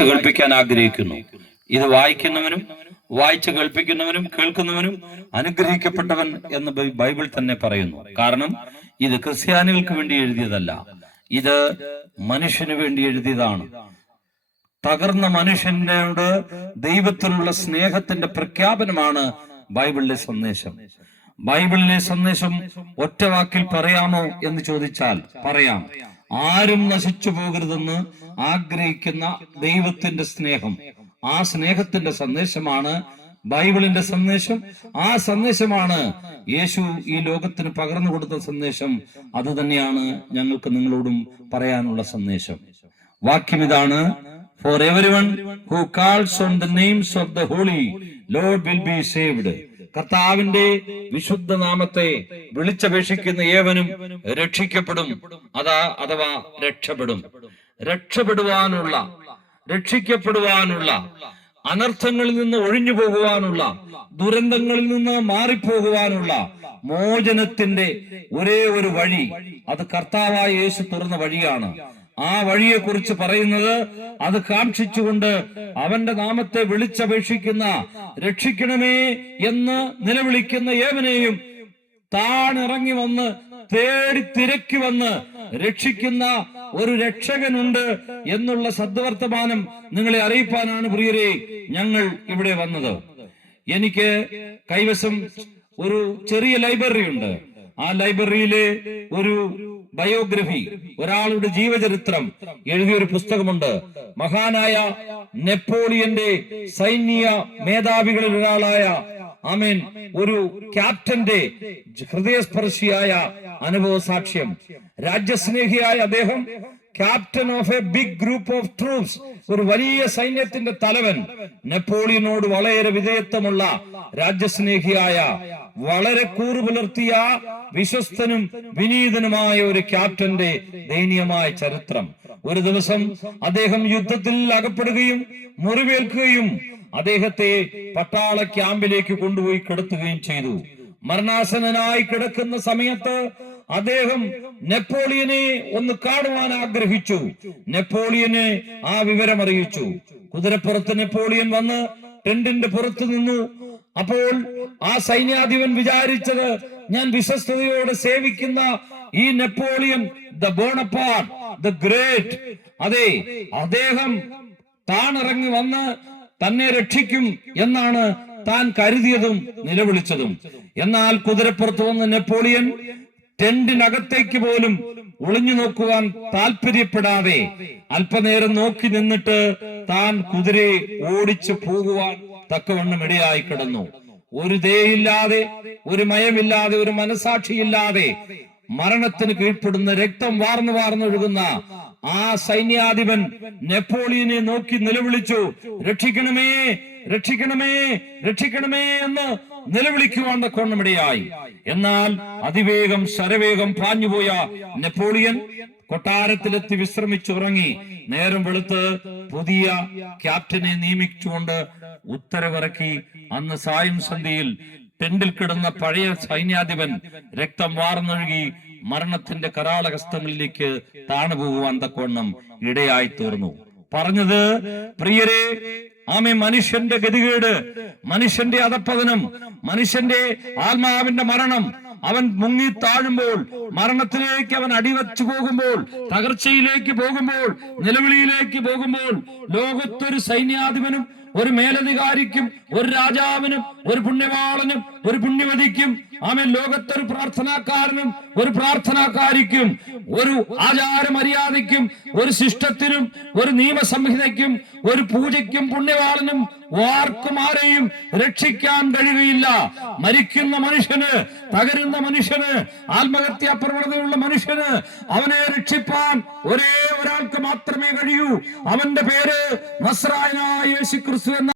വായിച്ചു കേൾപ്പിക്കാൻ ആഗ്രഹിക്കുന്നു. ഇത് വായിക്കുന്നവനും വായിച്ചു കേൾപ്പിക്കുന്നവനും കേൾക്കുന്നവനും അനുഗ്രഹിക്കപ്പെട്ടവൻ എന്ന് ബൈബിൾ തന്നെ പറയുന്നു. കാരണം ഇത് ക്രിസ്ത്യാനികൾക്ക് വേണ്ടി എഴുതിയതല്ല, ഇത് മനുഷ്യന് വേണ്ടി എഴുതിയതാണ്. തകർന്ന മനുഷ്യനോട് ദൈവത്തിനുള്ള സ്നേഹത്തിന്റെ പ്രഖ്യാപനമാണ് ബൈബിളിലെ സന്ദേശം. ബൈബിളിലെ സന്ദേശം ഒറ്റ വാക്കിൽ പറയാമോ എന്ന് ചോദിച്ചാൽ പറയാം. ആരും നശിച്ചു പോകരുതെന്ന് ആഗ്രഹിക്കുന്ന ദൈവത്തിന്റെ സ്നേഹം, ആ സ്നേഹത്തിന്റെ സന്ദേശമാണ് ബൈബിളിന്റെ സന്ദേശം. ആ സന്ദേശമാണ് യേശു ഈ ലോകത്തിന് പകർന്നു കൊടുത്ത സന്ദേശം. അത് തന്നെയാണ് ഞങ്ങൾക്ക് നിങ്ങളോടും പറയാനുള്ള സന്ദേശം. വാക്യം ഇതാണ്: For everyone who calls on the names of the Holy Lord will be saved. കർത്താവിന്റെ വിശുദ്ധ നാമത്തെ വിളിച്ചപേക്ഷിക്കുന്ന ഏവനും രക്ഷിക്കപ്പെടും, അഥവാ രക്ഷപ്പെടും. രക്ഷിക്കപ്പെടുവാനുള്ള, അനർത്ഥങ്ങളിൽ നിന്ന് ഒഴിഞ്ഞു പോകുവാനുള്ള, ദുരന്തങ്ങളിൽ നിന്ന് മാറിപ്പോകുവാനുള്ള മോചനത്തിന്റെ ഒരേ ഒരു വഴി, അത് കർത്താവായ യേശു തുറന്ന വഴിയാണ്. ആ വഴിയെ കുറിച്ച് പറയുന്നത്, അത് കാക്ഷിച്ചുകൊണ്ട് അവന്റെ നാമത്തെ വിളിച്ചപേക്ഷിക്കുന്ന, രക്ഷിക്കണമേ എന്ന് നിലവിളിക്കുന്ന ഏവനെയും താണിറങ്ങി വന്ന് തേടി തിരക്കി വന്ന് രക്ഷിക്കുന്ന ഒരു രക്ഷകനുണ്ട് എന്നുള്ള സദ്വർത്തമാനം നിങ്ങളെ അറിയിപ്പാനാണ് പ്രിയരെ ഞങ്ങൾ ഇവിടെ വന്നത്. എനിക്ക് കൈവശം ഒരു ചെറിയ ലൈബ്രറി ഉണ്ട്. ആ ലൈബ്രറിയിലെ ഒരു ബയോഗ്രഫി, ഒരാളുടെ ജീവചരിത്രം എഴുതിയൊരു പുസ്തകമുണ്ട്. മഹാനായ നെപ്പോളിയന്റെ സൈന്യ മേധാവികളിൽ ഒരാളായ ഒരു ക്യാപ്റ്റന്റെ ഹൃദയസ്പർശിയായ അനുഭവ സാക്ഷ്യം. രാജ്യസ്നേഹിയായ അദ്ദേഹം, captain of a big group of troops, ഒരു വലിയ സൈന്യത്തിന്റെ തലവൻ, നെപ്പോളിയനോട് വളരെ വിധേയത്വമുള്ള, രാജ്യസ്നേഹിയായ, വളരെ കൂറുപുലർത്തിയ, വിശ്വസ്തനും വിനീതനുമായ ഒരു ക്യാപ്റ്റന്റെ ദയനീയമായ ചരിത്രം. ഒരു ദിവസം അദ്ദേഹം യുദ്ധത്തിൽ അകപ്പെടുകയും മുറിവേൽക്കുകയും അദ്ദേഹത്തെ പട്ടാള ക്യാമ്പിലേക്ക് കൊണ്ടുപോയി കിടത്തുകയും ചെയ്തു. മരണാസന്നനായി കിടക്കുന്ന സമയത്ത് അദ്ദേഹം നെപ്പോളിയനെ ഒന്ന് കാണുവാൻ ആഗ്രഹിച്ചു. നെപ്പോളിയനെ ആ വിവരം അറിയിച്ചു. കുതിരപ്പുറത്ത് നെപ്പോളിയൻ വന്ന് ടെന്റിന്റെ പുറത്ത് നിന്നു. അപ്പോൾ ആ സൈന്യാധിപൻ വിചാരിച്ചത്, ഞാൻ വിശ്വസ്തയോടെ സേവിക്കുന്ന ഈ Napoleon, the Bonaparte, the great, അതെ, അദ്ദേഹം താണിറങ്ങി വന്ന് തന്നെ രക്ഷിക്കും എന്നാണ് താൻ കരുതിയതും നിലവിളിച്ചതും. എന്നാൽ കുതിരപ്പുറത്ത് വന്ന നെപ്പോളിയൻ ടെന്റിനകത്തേക്ക് പോലും ഒളിഞ്ഞു നോക്കുവാൻ താല്പര്യപ്പെടാതെ അല്പനേരം നോക്കി നിന്നിട്ട് താൻ കുതിരയെ ഓടിച്ചു പോകുവാൻ തക്കവണ്ണം ഇടയായി കിടന്നു. ഒരു ദയയില്ലാതെ, ഒരു മയമില്ലാതെ, ഒരു മനസാക്ഷിയില്ലാതെ മരണത്തിന് കീഴ്പ്പെടുന്ന, രക്തം വാർന്നൊഴുകുന്ന ആ സൈന്യാധിപൻ നെപ്പോളിയനെ നോക്കി നിലവിളിച്ചു, രക്ഷിക്കണമേ, രക്ഷിക്കണമേ, രക്ഷിക്കണമേ എന്ന് നിലവിളിക്കുവാൻ തക്കവണ്ണമിടയായി. എന്നാൽ അതിവേഗം ശരവേഗം പാഞ്ഞുപോയ നെപ്പോളിയൻ കൊട്ടാരത്തിലെത്തി വിശ്രമിച്ചുറങ്ങി. നേരം വെളുത്ത് പുതിയ ക്യാപ്റ്റനെ നിയമിച്ചുകൊണ്ട് ഉത്തരവിറക്കി. അന്ന് സായം സന്ധ്യയിൽ ടെന്റിൽ കിടന്ന പഴയ സൈന്യാധിപൻ രക്തം വാർന്നൊഴുകി മരണത്തിന്റെ കരാളഹസ്തങ്ങളിലേക്ക് താണുപോകുവാൻ തക്കവണ്ണം ഇടയായി തീർന്നു. പറഞ്ഞത്, പ്രിയരെ, മനുഷ്യന്റെ ഗതികേട്, മനുഷ്യന്റെ അധപ്പതനം, മനുഷ്യന്റെ ആത്മാവിന്റെ മരണം, അവൻ മുങ്ങി താഴുമ്പോൾ, മരണത്തിലേക്ക് അവൻ അടിവച്ചു പോകുമ്പോൾ, തകർച്ചയിലേക്ക് പോകുമ്പോൾ, നിലവിളിയിലേക്ക് പോകുമ്പോൾ, ലോകത്തൊരു സൈന്യാധിപനും ഒരു മേലധികാരിക്കും ഒരു രാജാവിനും ഒരു പുണ്യവാളനും ഒരു പുണ്യവതിക്കും ലോകത്തൊരു പ്രാർത്ഥനാക്കാരനും ഒരു പ്രാർത്ഥനാക്കാരിക്കും ഒരു ആചാരമര്യാദയ്ക്കും ഒരു ശിഷ്ടത്തിനും ഒരു നിയമസംഹിതയ്ക്കും ഒരു പൂജയ്ക്കും പുണ്യവാളനും ആർക്കും ആരെയും രക്ഷിക്കാൻ കഴിയുകയില്ല. മരിക്കുന്ന മനുഷ്യന്, തകരുന്ന മനുഷ്യന്, ആത്മഹത്യാ പ്രവണതയുള്ള മനുഷ്യന് അവനെ രക്ഷിപ്പാൻ ഒരേ ഒരാൾക്ക് മാത്രമേ കഴിയൂ. അവന്റെ പേര് നസ്രായനായ യേശുക്രിസ്തു എന്ന